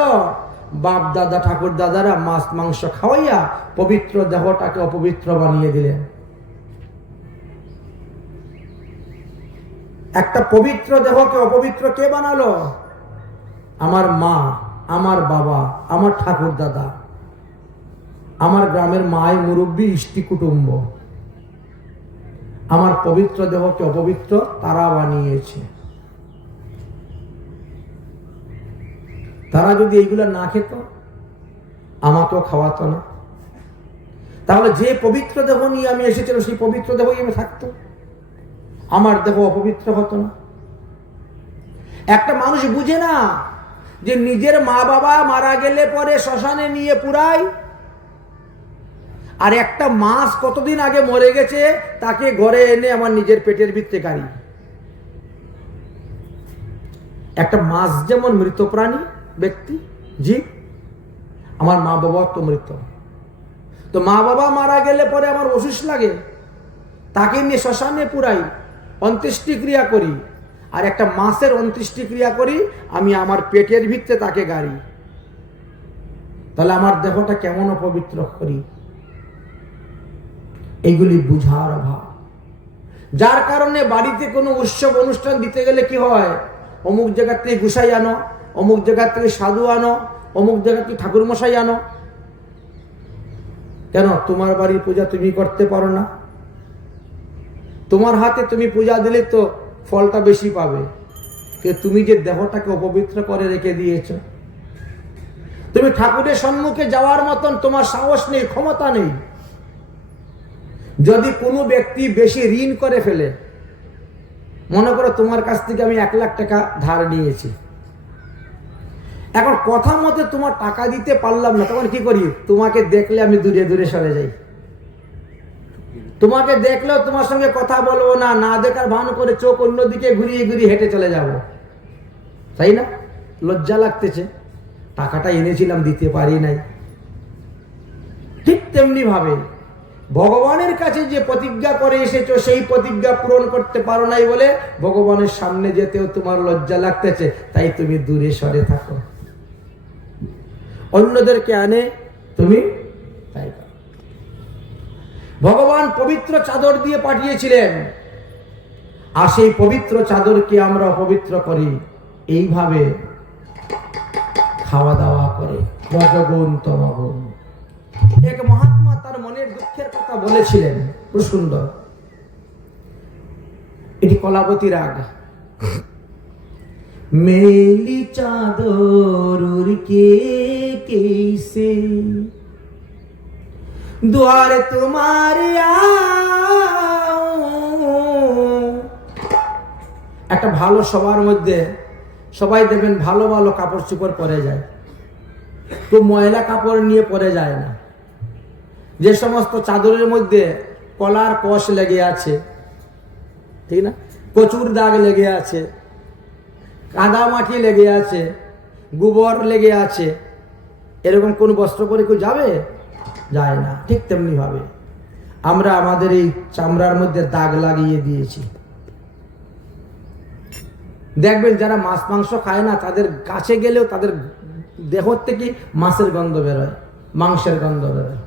বাপ দাদা ঠাকুর দাদারা মাছ মাংস খাওয়াইয়া পবিত্র দেহটাকে অপবিত্র বানিয়ে দিলেন। একটা পবিত্র দেহকে অপবিত্র কে বানালো? আমার মা, আমার বাবা, আমার ঠাকুর দাদা, আমার গ্রামের মায় মুরব্বী, ইষ্টি কুটুম্ব। আমার পবিত্র দেহকে অপবিত্র তারা বানিয়েছে। তারা যদি এইগুলো না খেত, আমাকেও খাওয়াতো না। তাহলে যে পবিত্র দেহ নিয়ে আমি এসেছিলাম, সেই পবিত্র দেহই আমি থাকতো, আমার দেহ অপবিত্র হতো না। একটা মানুষ বুঝে না যে নিজের মা বাবা মারা গেলে পরে শ্মশানে নিয়ে পুরাই, আর একটা মাছ কতদিন আগে মরে গেছে তাকে ঘরে এনে আমার নিজের পেটের ভিতরে গাড়ি। একটা মাছ যেমন মৃত প্রাণী, ব্যক্তি, জীব, আমার মা বাবা তো মৃত। তো মা বাবা মারা গেলে পরে আমার অসুস লাগে, তাকে নিয়ে শ্মশানে পুরাই, অন্ত্যেষ্টিক্রিয়া করি, আর একটা মাছের অন্ত্যেষ্টিক্রিয়া করি আমি আমার পেটের ভিতরে তাকে গাড়ি। তাহলে আমার দেহটা কেমন অপবিত্র করি? এইগুলি বুঝার অভাব, যার কারণে বাড়িতে কোনো উৎসব অনুষ্ঠান দিতে গেলে কি হয়? অমুক জায়গা থেকে গুসাই আনো, অমুক জায়গা থেকে সাধু আনো, অমুক জায়গা থেকে ঠাকুর মশাই আনো। কেন? তোমার বাড়ির পূজা তুমি করতে পারো না? তোমার হাতে তুমি পূজা দিলে তো ফলটা বেশি পাবে, কিন্তু তুমি যে দেহটাকে অপবিত্র করে রেখে দিয়েছ। তুমি ঠাকুরের সম্মুখে যাওয়ার মতন তোমার সাহস নেই, ক্ষমতা নেই। যদি কোনো ব্যক্তি বেশি ঋণ করে ফেলে, মনে করো তোমার কাছ থেকে আমি 1 লাখ টাকা ধার নিয়েছি, এখন কথা মতে তোমার টাকা দিতে পারলাম না, তখন কি করি? তোমাকে দেখলে আমি দূরে দূরে সরে যাই, তোমাকে দেখলেও তোমার সঙ্গে কথা বলবো না, না দেখার ভান করে চোখ অন্যদিকে ঘুরিয়ে ঘুরিয়ে হেঁটে চলে যাব, তাই না? লজ্জা লাগতেছে, টাকাটা এনেছিলাম দিতে পারি নাই। ঠিক তেমনি ভাবে ভগবানের কাছে যে প্রতিজ্ঞা করে এসেছো, সেই প্রতিজ্ঞা পূরণ করতে পারো নাই বলে ভগবানের সামনে যেতেও তোমার লজ্জা লাগতেছে, তাই তুমি দূরে সরে থাকো, অন্যদেরকে আনে তুমি তাই করো। ভগবান পবিত্র চাদর দিয়ে পাঠিয়েছিলেন, আর সেই পবিত্র চাদরকে আমরা অপবিত্র করি এইভাবে খাওয়া দাওয়া করে। রজগুণ তমগুণ। এক মহাত্মা তার মনের দুঃখের কথা বলেছিলেন, খুব সুন্দর, এটি কলাবতী রাগ। মেলি চাদর কে कैसे द्वारे तुम्हारे একটা ভালো সবার মধ্যে সবাই দেখবেন ভালো ভালো কাপড় চোপড় পরে যায়, তো ময়লা কাপড় নিয়ে পরে যায় না। যে সমস্ত চাদরের মধ্যে কলার কষ লেগে আছে, ঠিক না, কচুর দাগ লেগে আছে, কাদা মাটি লেগে আছে, গোবর লেগে আছে, এরকম কোন বস্ত্র পরে কেউ যাবে? যায় না। ঠিক তেমনি ভাবে আমরা আমাদের এই চামড়ার মধ্যে দাগ লাগিয়ে দিয়েছি। দেখবেন যারা মাছ মাংস খায় না, তাদের কাছে গেলেও তাদের দেহ থেকে মাছের গন্ধ বেরোয়, মাংসের গন্ধ বেরোয়,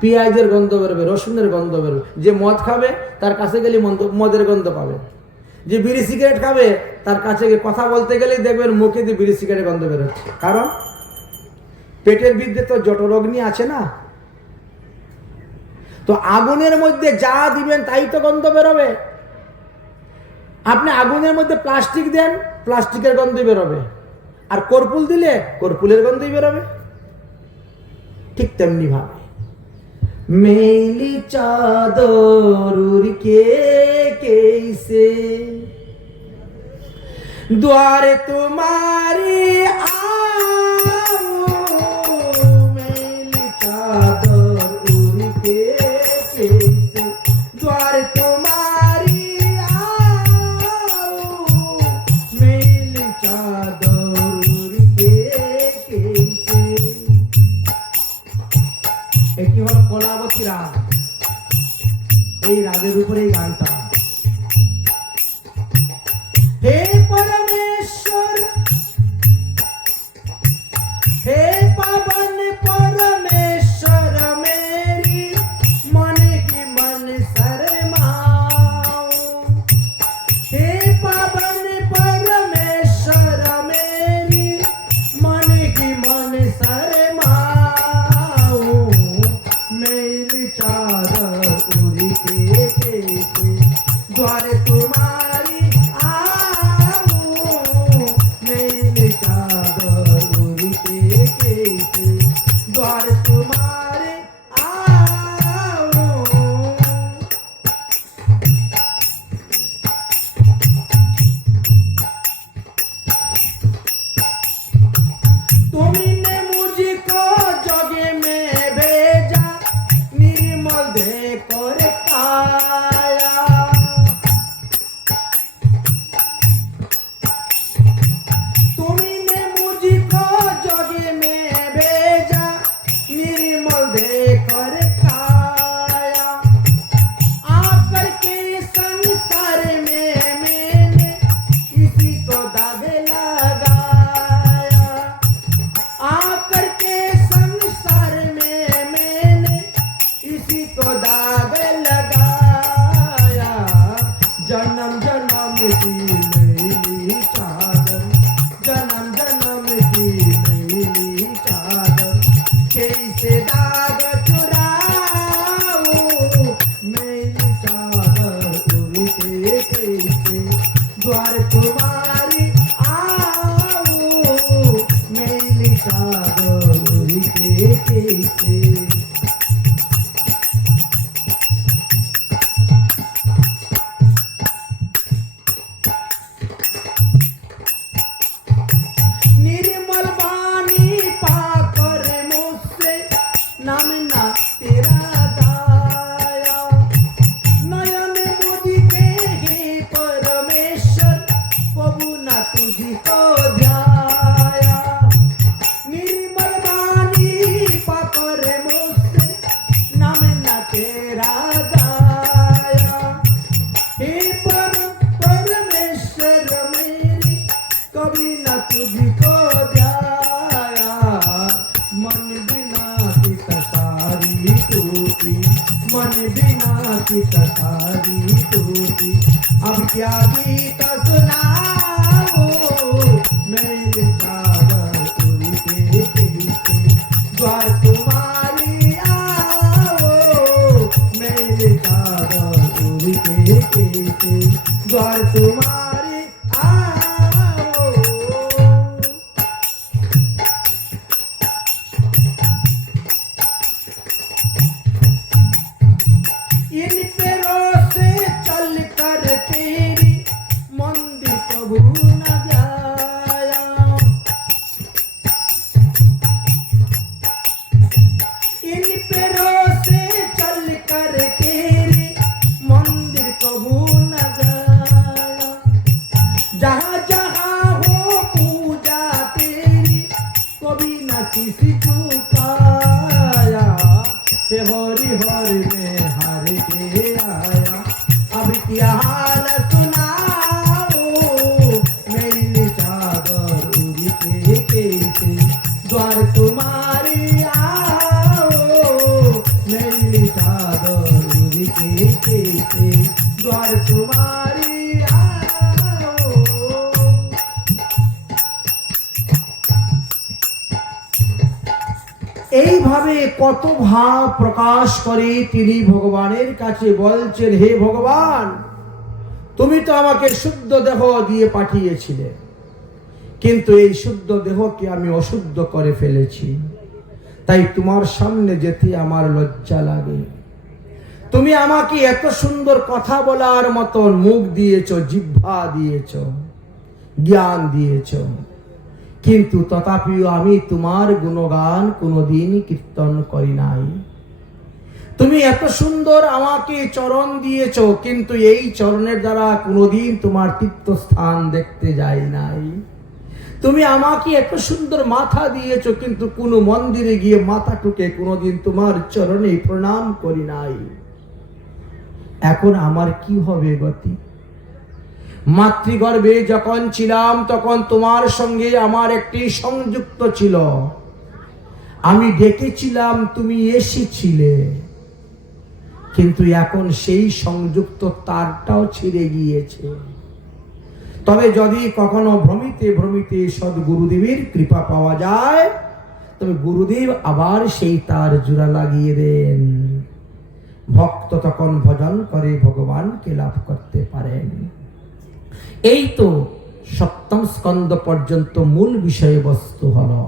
পেঁয়াজের গন্ধ বেরোবে, রসুনের গন্ধ বেরোবে। যে মদ খাবে তার কাছে গেলে মদের গন্ধ পাবে, যে বিড়ি সিগারেট খাবে তার কাছে গিয়ে কথা বলতে গেলেই দেখবেন মুখে দিয়ে বিড়ি সিগারেটের গন্ধ বেরোচ্ছে। কারণ পেটের ভিতরে তো জঠরগ্নি আছে না, তো আগুনের মধ্যে যা দিবেন তাই তো গন্ধ বেরোবে। আপনি আগুনের মধ্যে প্লাস্টিক দেন, প্লাস্টিকের গন্ধ বেরোবে, আর কর্পুল দিলে কর্পুলের গন্ধই বেরোবে। ঠিক তেমনি ভাবে মেলি চাদর কে कैसे द्वारे तुम्हारे मेली चादर के कैसे द्वारे तुम्हारी मेली चादर के कैसे। একটি হলো কলাবতী রাগ, এই রাগের উপরে এই গানটা। হে परमेश्वर हे पवन परमेश्वर मेरी मन की मन शर्माओ। हे पवन परमेश्वर मेरी मन की मन शर्माओ। मेरी चादर उड़ी के कैसे द्वारे तुम्हारी द्वार तुम्हारे आओ। तुमने मुझको जगे में भेजा निर्मल देकर काया। तुमने मुझको जगे में भेजा निर्मल देकर काया। आकर के संसार में मैंने इसी को दाग लगाया। आकर के संसार में मैंने इसी को दाग लगाया। जन्म जन्म की मेरी चादर, जन्म जन्म की मेरी चादर, कैसे दाग चुराओ। मेरी चादर उड़ते कैसे द्वार तुम्हारी आओ। मेरी चादर उड़ते कैसे। नाचित सारी टूटी, अब क्या गीत सुनाओ मेरे सागर उनके कैसे, द्वार तुम्हारी आओ मेरे सागर उनके कैसे, द्वार तुम्हारी आओ। इन पैरों से चल कर तेरी मंदिर कबू न जाया, इन पैरों से चल कर तेरी मंदिर कबू न जाया, जहाँ जहाँ हो पूजा तेरी कभी न किसी चुकाया, से हरि हरि में हार के आया, अब क्या हाल सुनाओ मेरी चादर उड़ी के कैसे, द्वार तुम्हारी आओ मेरी चादर उड़ी के कैसे, द्वार तुम्हारी आओ। এইভাবে কত ভাব প্রকাশ করে তিনি ভগবানের কাছে বলছেন, হে ভগবান, তুমি তো আমাকে শুদ্ধ দেহ দিয়ে পাঠিয়েছিলে, কিন্তু এই শুদ্ধ দেহকে আমি অশুদ্ধ করে ফেলেছি, তাই তোমার সামনে যেতে আমার লজ্জা লাগে। তুমি আমাকে এত সুন্দর কথা বলার মতন মুখ দিয়েছো, জিহ্বা দিয়েছো, জ্ঞান দিয়েছো, কিন্তু তথাপিও আমি তোমার গুণগান কোনোদিন কীর্তন করি নাই। তুমি এত সুন্দর আমাকে চরণ দিয়েছো, কিন্তু এই চরণের দ্বারা কোনোদিন তোমার তীর্থস্থান দেখতে যাই নাই। তুমি আমাকে এত সুন্দর মাথা দিয়েছো, কিন্তু কোনো মন্দিরে গিয়ে মাথা টুকে কোনোদিন তোমার চরণে প্রণাম করি নাই। এখন আমার কি হবে গতি? মাতৃগর্ভে যখন ছিলাম তখন তোমার সঙ্গে আমার একটি সংযুক্ত ছিল, আমি ডেকেছিলাম, তুমি এসেছিলে, কিন্তু এখন সেই সংযুক্ত তারটাও ছিঁড়ে গিয়েছে। তবে যদি কখনো ভ্রমিতে ভ্রমিতে সদ্গুরুদেবের কৃপা পাওয়া যায়, তবে গুরুদেব আবার সেই তার জোড়া লাগিয়ে দেন, ভক্ত তখন ভজন করে ভগবানকে লাভ করতে পারেন। এই তো সপ্তম স্কন্ধ পর্যন্ত মূল বিষয়বস্তু হলো।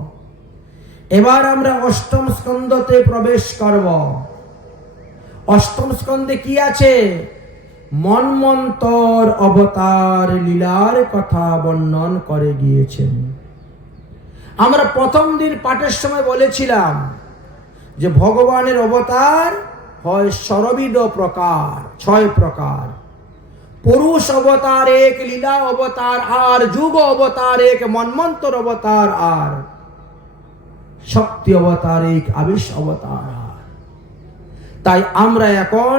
এবার আমরা অষ্টম স্কন্ধতে প্রবেশ করব। অষ্টম স্কন্ধে কি আছে? মন্বন্তর অবতার লীলার কথা বর্ণন করে গিয়েছেন। আমরা প্রথম দিন পাঠের সময় বলেছিলাম যে ভগবানের অবতার হয় ষড়বিধ প্রকার, 6 প্রকার। পুরুষ অবতার এক, লীলা অবতার আর, যুগ অবতার এক, মন্বন্তর অবতার আর, শক্তি অবতার এক, আবেশ অবতার আর। তাই আমরা এখন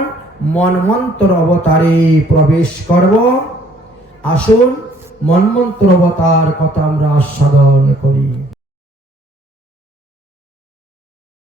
মন্বন্তর অবতারে প্রবেশ করব। আসুন মন্বন্তর অবতার কথা আমরা আস্বাদন করি।